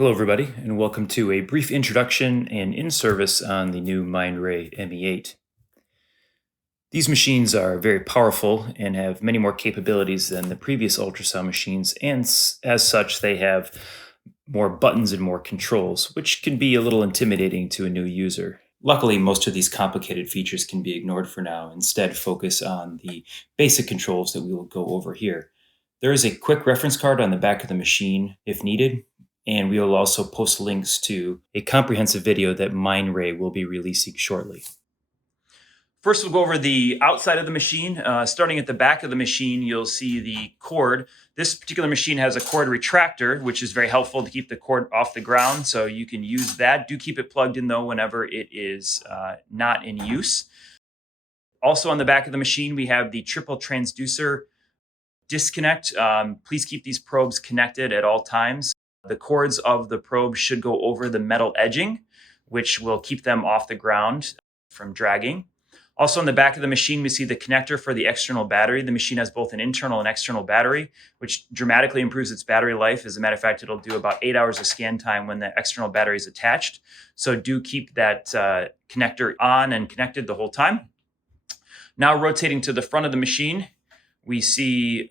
Hello, everybody, and welcome to a brief introduction and in-service on the new Mindray Me8. These machines are very powerful and have many more capabilities than the previous ultrasound machines, and as such, they have more buttons and more controls, which can be a little intimidating to a new user. Luckily, most of these complicated features can be ignored for now. Instead, focus on the basic controls that we will go over here. There is a quick reference card on the back of the machine if needed, and we will also post links to a comprehensive video that Mindray will be releasing shortly. First, we'll go over the outside of the machine. Starting at the back of the machine, you'll see the cord. This particular machine has a cord retractor, which is very helpful to keep the cord off the ground, so you can use that. Do keep it plugged in, though, whenever it is not in use. Also on the back of the machine, we have the triple transducer disconnect. Please keep these probes connected at all times. The cords of the probe should go over the metal edging, which will keep them off the ground from dragging. Also on the back of the machine, we see the connector for the external battery. The machine has both an internal and external battery, which dramatically improves its battery life. As a matter of fact, it'll do about 8 hours of scan time when the external battery is attached. So do keep that connector on and connected the whole time. Now rotating to the front of the machine, we see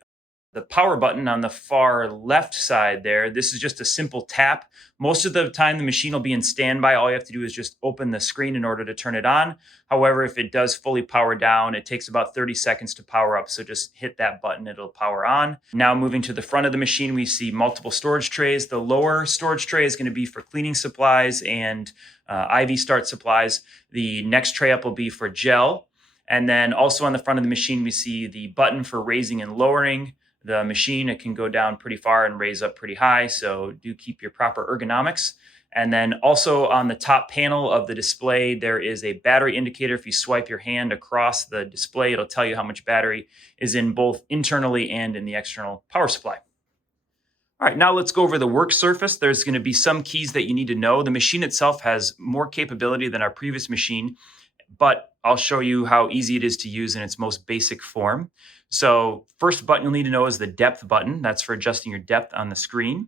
the power button on the far left side there. This is just a simple tap. Most of the time, the machine will be in standby. All you have to do is just open the screen in order to turn it on. However, if it does fully power down, it takes about 30 seconds to power up. So just hit that button, it'll power on. Now moving to the front of the machine, we see multiple storage trays. The lower storage tray is going to be for cleaning supplies and IV start supplies. The next tray up will be for gel. And then also on the front of the machine, we see the button for raising and lowering the machine. It can go down pretty far and raise up pretty high, so do keep your proper ergonomics. And then also on the top panel of the display, there is a battery indicator. If you swipe your hand across the display, it'll tell you how much battery is in both internally and in the external power supply. All right, now let's go over the work surface. There's going to be some keys that you need to know. The machine itself has more capability than our previous machine, but I'll show you how easy it is to use in its most basic form. So first button you'll need to know is the depth button. That's for adjusting your depth on the screen.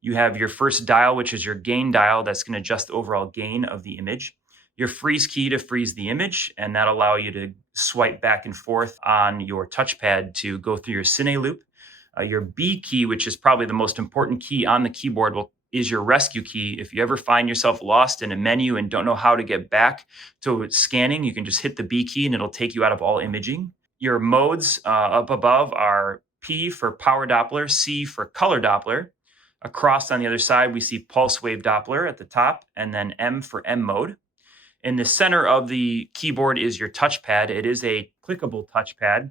You have your first dial, which is your gain dial. That's going to adjust the overall gain of the image. Your freeze key to freeze the image, and that'll allow you to swipe back and forth on your touchpad to go through your cine loop. Your B key, which is probably the most important key on the keyboard, is your rescue key. If you ever find yourself lost in a menu and don't know how to get back to scanning, you can just hit the B key and it'll take you out of all imaging. Your modes up above are P for power Doppler, C for color Doppler. Across on the other side, we see pulse wave Doppler at the top, and then M for M mode. In the center of the keyboard is your touchpad. It is a clickable touchpad.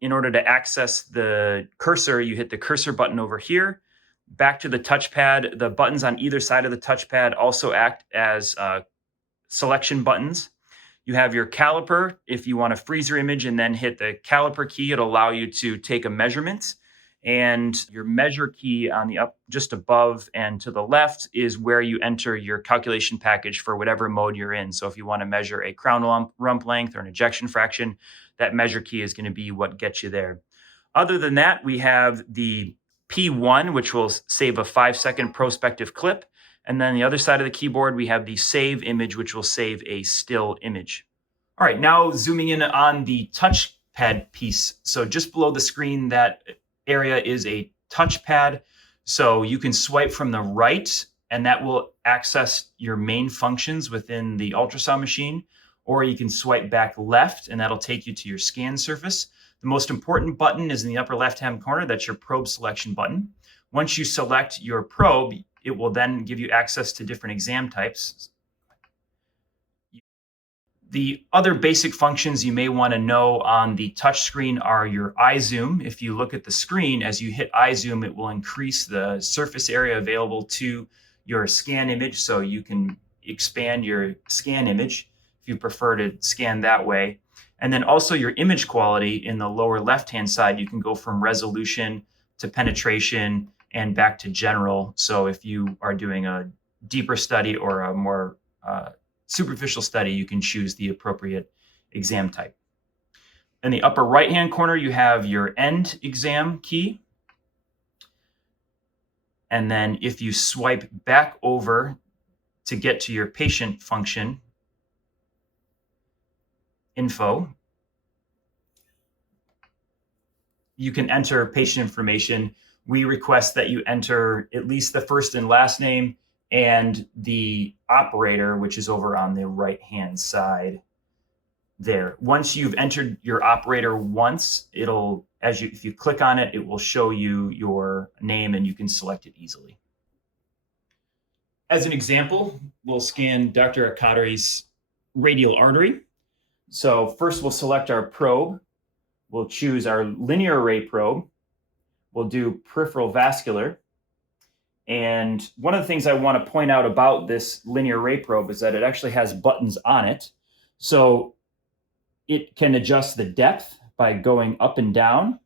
In order to access the cursor, you hit the cursor button over here. Back to the touchpad, the buttons on either side of the touchpad also act as selection buttons. You have your caliper. If you want to freeze your image and then hit the caliper key, it'll allow you to take a measurement. And your measure key on the up just above and to the left is where you enter your calculation package for whatever mode you're in. So if you want to measure a crown rump length or an ejection fraction, that measure key is going to be what gets you there. Other than that, we have the P1, which will save a 5-second prospective clip. And then the other side of the keyboard, we have the save image, which will save a still image. All right, now zooming in on the touchpad piece. So just below the screen, that area is a touchpad. So you can swipe from the right, and that will access your main functions within the ultrasound machine. Or you can swipe back left, and that'll take you to your scan surface. The most important button is in the upper left-hand corner. That's your probe selection button. Once you select your probe, it will then give you access to different exam types. The other basic functions you may want to know on the touch screen are your eye zoom. If you look at the screen, as you hit eye zoom, it will increase the surface area available to your scan image, so you can expand your scan image if you prefer to scan that way. And then also your image quality in the lower left-hand side, you can go from resolution to penetration and back to general. So if you are doing a deeper study or a more superficial study, you can choose the appropriate exam type. In the upper right-hand corner, you have your end exam key. And then if you swipe back over to get to your patient function info, you can enter patient information. We request that you enter at least the first and last name and the operator, which is over on the right-hand side there. Once you've entered your operator once, if you click on it, it will show you your name and you can select it easily. As an example, we'll scan Dr. Akadari's radial artery. So first we'll select our probe. We'll choose our linear array probe. We'll do peripheral vascular. And one of the things I want to point out about this linear array probe is that it actually has buttons on it. So it can adjust the depth by going up and down.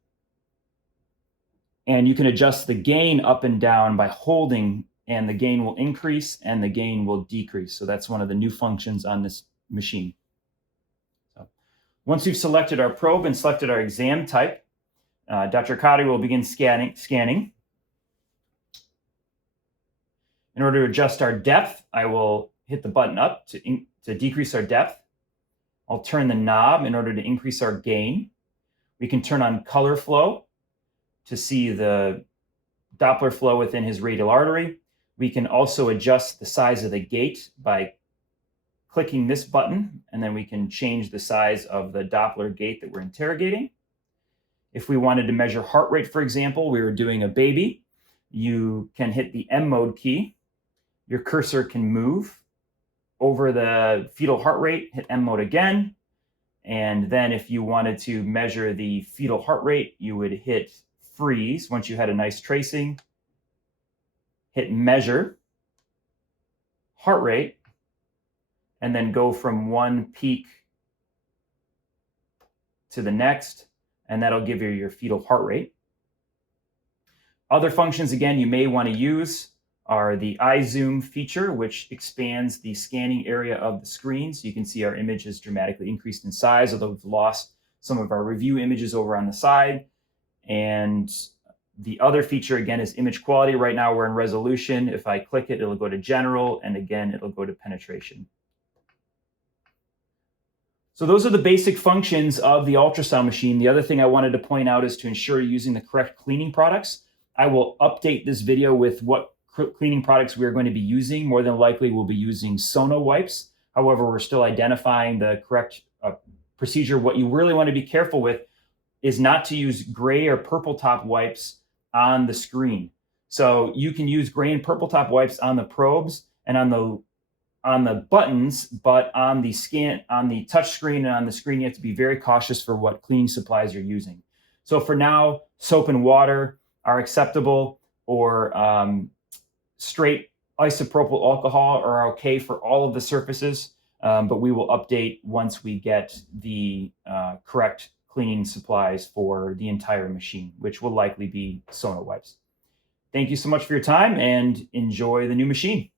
And you can adjust the gain up and down by holding, and the gain will increase and the gain will decrease. So that's one of the new functions on this machine. So once we've selected our probe and selected our exam type, Dr. Akadari will begin scanning. In order to adjust our depth, I will hit the button up to decrease our depth. I'll turn the knob in order to increase our gain. We can turn on color flow to see the Doppler flow within his radial artery. We can also adjust the size of the gate by clicking this button, and then we can change the size of the Doppler gate that we're interrogating. If we wanted to measure heart rate, for example, we were doing a baby, you can hit the M mode key. Your cursor can move over the fetal heart rate, hit M mode again. And then if you wanted to measure the fetal heart rate, you would hit freeze once you had a nice tracing, hit measure heart rate, and then go from one peak to the next, and that'll give you your fetal heart rate. Other functions, again, you may want to use are the eye zoom feature, which expands the scanning area of the screen. So you can see our image has dramatically increased in size, although we've lost some of our review images over on the side. And the other feature, again, is image quality. Right now we're in resolution. If I click it, it'll go to general, and again, it'll go to penetration. So those are the basic functions of the ultrasound machine. The other thing I wanted to point out is to ensure you're using the correct cleaning products. I will update this video with what cleaning products we are going to be using. More than likely, we'll be using Sono wipes. However, we're still identifying the correct procedure. What you really want to be careful with is not to use gray or purple top wipes on the screen. So you can use gray and purple top wipes on the probes and on the buttons, but on the touch screen and on the screen, you have to be very cautious for what cleaning supplies you're using. So for now, soap and water are acceptable, or straight isopropyl alcohol are okay for all of the surfaces, but we will update once we get the correct cleaning supplies for the entire machine, which will likely be Sono wipes. Thank you so much for your time, and enjoy the new machine.